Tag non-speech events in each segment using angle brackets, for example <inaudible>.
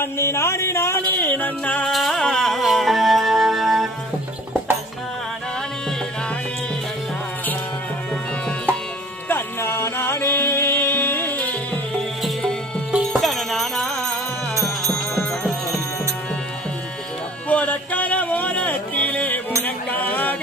தண்ணி நாடி நானி நன்னா. தன்னா ஓரத்திலே உனக்காக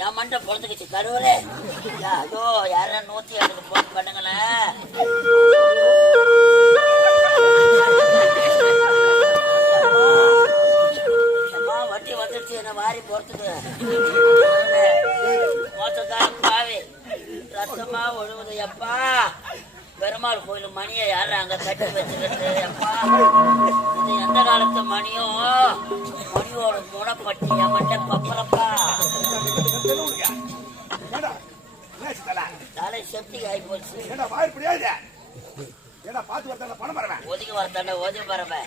என் மண்டை பொழுதுக்குச்சு கருவலே அதோ யாரா நூத்தி ஏழுக்கு போன் பண்ணுங்களேன் வண்டி வந்துருச்சு என்ன வாரி போறதுக்கு. மோசக்கார பாவி. ரத்தமா ஒழுகுது எப்பா. பெருமாள் கோயில் மணியை யாரு அங்க கட்டி வச்சுக்கிட்டு எப்பா இது எந்த காலத்து மணியோ? மணியோட முனப்பட்டி மண்டை பப்பரப்பா. தல? செப்டி ஆகி போச்சு. வரத்தால பணம் வரவேன். ஒதுக்கி வரத்தாண்ட ஒதுக்கி பரவேன்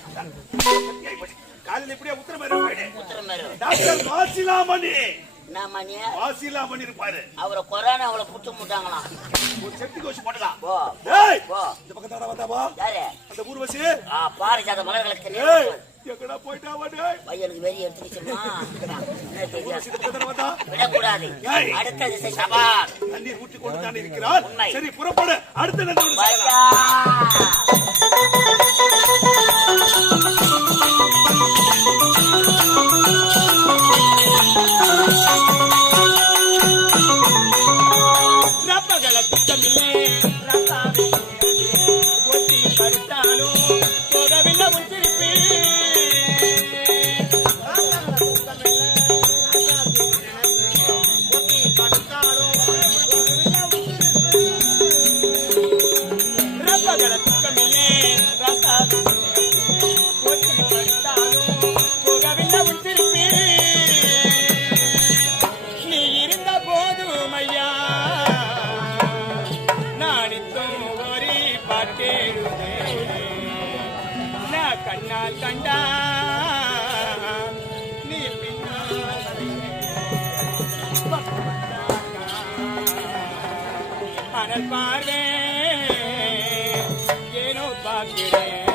காலையில இப்படியே உத்தரமேரூர் போயிடு. உத்தரமேரு. டாக்டர் வாசிலாமணி. என்ன மணிய வாசிலாமணி இருப்பாரு. அவரை கொரோனா அவளை குத்து முட்டாங்களாம் ஒரு செப்டி கோஷம் போடலாம் போ டேய் போ. இந்த யாரு? அந்த ஊர்வசி ஆ மலர்களுக்கு டேய் பையனுக்கு வெறி என்ன தெரியாது தானே வந்தா. விடக்கூடாது. ஏய். அடுத்த திசை சபார் தண்ணீர் ஊற்றி கொண்டு தானே இருக்கிறார் உண்மை. சரி புறப்படு. அடுத்த பையா! கண்ணால் கண்டா. நீ பின்னால் பார்வே ஏனோ பார்க்கிறேன்.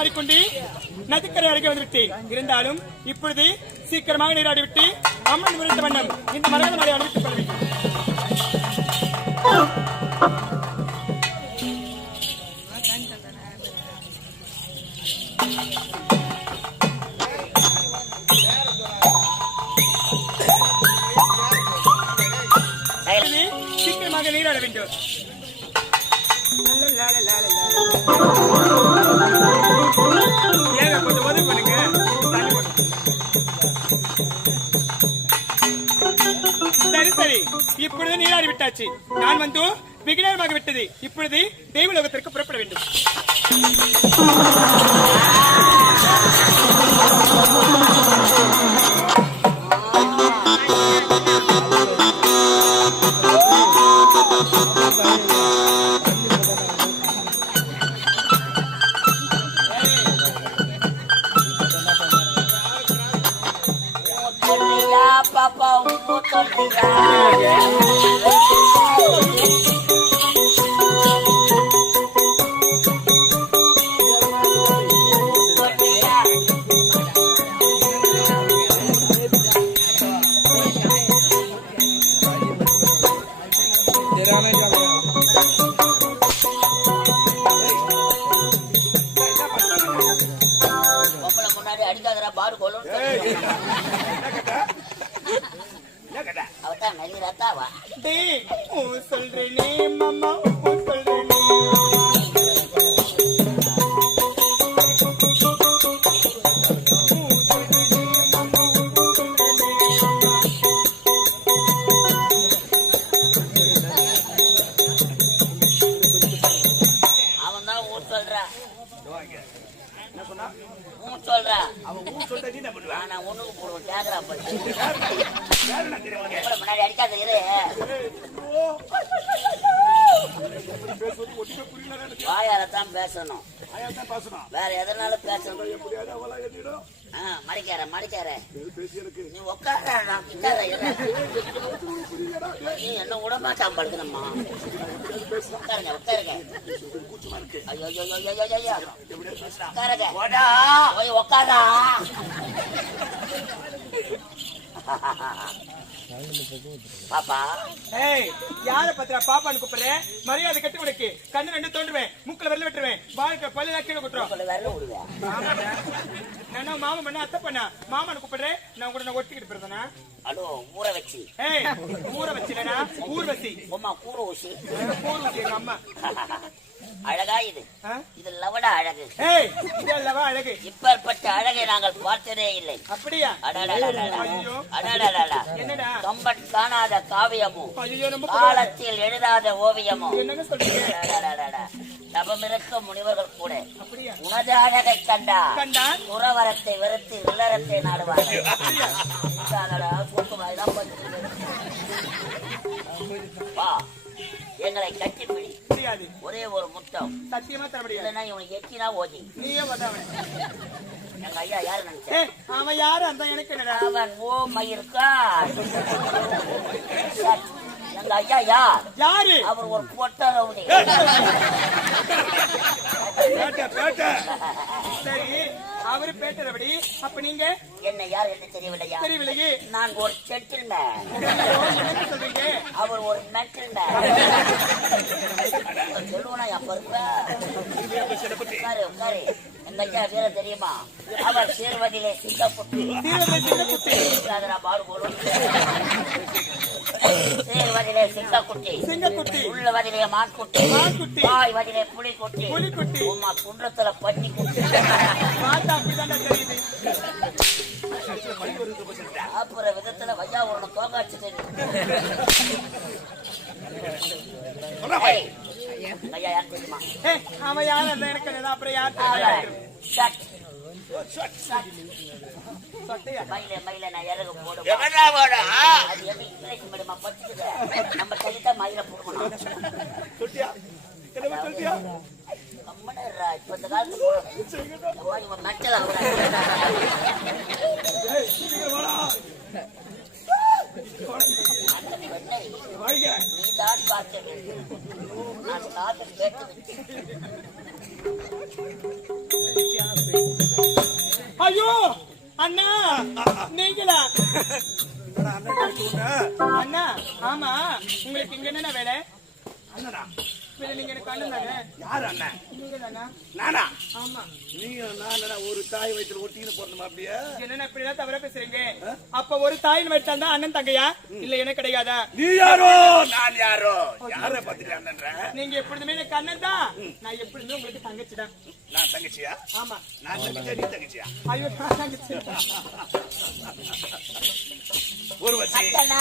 பாடிக்கொண்டு நதிக்கரை அருகே வந்துவிட்டேன் இருந்தாலும் இப்பொழுது சீக்கிரமாக நீராடிவிட்டு அம்மன் முறைத்த வண்ணம் இந்த மரண மலை அனுப்பித்துக் கொள்ள வேண்டும். சீக்கிரமாக நீராட வேண்டும். சரி சரி. இப்பொழுது நீராடி விட்டாச்சு. நான் வந்து விகிடமாக விட்டது. இப்பொழுது தெய்வலோகத்திற்கு புறப்பட வேண்டும். கொள்ளும் என்ன கேட்ட அவதான் நல்லி ரத்தாவா சொல்றேனே மாமா வாயால தான் பேசணும். வேற எதனால பேசணும்? மடிக்கார மடிக்கார. நீ உட்கார என்ன? விட மாட்டான் படுக்கணுமா உட்காருங்க உட்காருங்க உட்காருங்க உட்காரா பாப்பா. ஏய் யார பத்திரா பாப்பான்னு கூப்பிடுறேன் மரியாதை கட்டி உனக்கு. கண்ணு ரெண்டு தோண்டுவேன். மூக்குல விரல விட்டுருவேன். வாழ்க்கை பல்லுல கீழே குட்டுறோம். நான் மாமா பண்ண அத்தை பண்ண? மாமான்னு கூப்பிடுறேன் நான் கூட நான் ஒட்டிக்கிட்டு போறதுனா அடோ ஊற வச்சு ஏய் ஊற வச்சுடா ஊர்வசி. உமா கூற ஊசி. ஊர்வசி எங்க அம்மா. <laughs> அழகா இது? இது லவட அழகு அழகு இப்பேற்பட்ட அழகை நாங்கள் பார்த்ததே இல்லை அப்படியா கம்பன் காணாத காவியமும். காலத்தில் எழுதாத ஓவியமும் அடடடடடா. தவமிருக்க முனிவர்கள் கூட உனது அழகை கண்டா கண்டான் துறவரத்தை வெறுத்து இல்லறத்தை நாடுவார்கள் அடடா, எங்களை கட்டிப்பிடி முடியாது. ஒரே ஒரு முத்தம். சத்தியமா தர முடியாது. இல்லைன்னா இவனுக்கு எக்கினா ஓதி நீயே வந்தவன் எங்க ஐயா யாரு நினைச்ச? ஏய் அவன் யாரு? அந்த எனக்கு அவன் ஓ மயிருக்கா எங்க ஐயா யார்? யாரு? அவர் ஒரு பொட்ட ரவுடி. சரி அவரு பேட்டதபடி அப்ப நீங்க? என்ன யார் என்ன தெரியவில்லையா? தெரியவில்லையே. நான் ஒரு செட்டில்மேன் என்ன சொல்றீங்க அவர் ஒரு மென்டல் மேன் சொல்லுவனா பொறுப்ப? உட்காரு உட்காரு. எங்க ஐயா வீர தெரியுமா? அவர் சேர்வதிலே சிங்கப்புட்டு. தீவிர சின்ன குட்டி அதனா பாடு போடும் சேர்வதிலே சிங்கக்குட்டி. சிங்கக்குட்டி. உள்ளவதிலே மான்குட்டி. மான்குட்டி. வாய் வதிலே புலிக்குட்டி. புலிக்குட்டி. உமா குன்றத்துல பன்னி குட்டி பார்த்தா அப்படிதான் தெரியுது விதத்துல வையா ஒரு தெரியும் ஐயா யார் தெரியுமா? அவன் யாரு? அந்த எனக்கு என்னடா அப்புறம் யார் மயில மயில நான் இறகு போடுவோம் அது எப்படி இங்கிலீஷ் மீடியமா படிச்சுது நம்ம கையிட்ட மயில போடணும் இப்ப இந்த பார்க்க வேண்டும். நான் காதல் கேட்டு விட்டேன் அண்ணா ஆமா உங்களுக்கு இங்க என்ன வேலை? அண்ணனா? நீங்க எனக்கு அண்ணன் தானே? யார் அண்ணன்? நானா? ஆமா. நீங்க நான் ஒரு தாய் வயிற்றுல ஒட்டின்னு போறணுமா அப்படியே என்னென்ன இப்படி எல்லாம் தவறா பேசுறீங்க? அப்ப ஒரு தாயின் வயிற்றால் தான் அண்ணன் தங்கையா? இல்ல எனக்கு கிடையாதா? நீ யாரோ? நான் யாரோ? யார அண்ணன்ற? நீங்க எப்பொழுதுமே எனக்கு அண்ணன் தான். நான் எப்பொழுதுமே உங்களுக்கு தங்கச்சி தான். நான் தங்கச்சியா? ஆமா. நான் தங்கச்சியா நீ தங்கச்சியா? ஐயோ நான் தங்கச்சி. ஒரு வச்சு கட்டணா